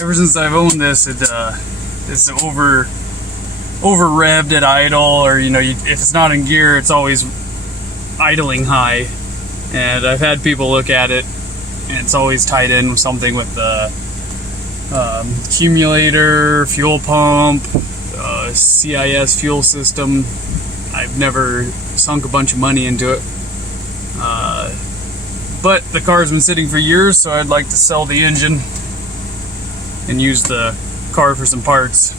Ever since I've owned this, it's over revved at idle, or if it's not in gear, it's always idling high. And I've had people look at it, and it's always tied in with something with the accumulator, fuel pump, CIS fuel system. I've never sunk a bunch of money into it, but the car's been sitting for years, so I'd like to sell the engine and use the car for some parts.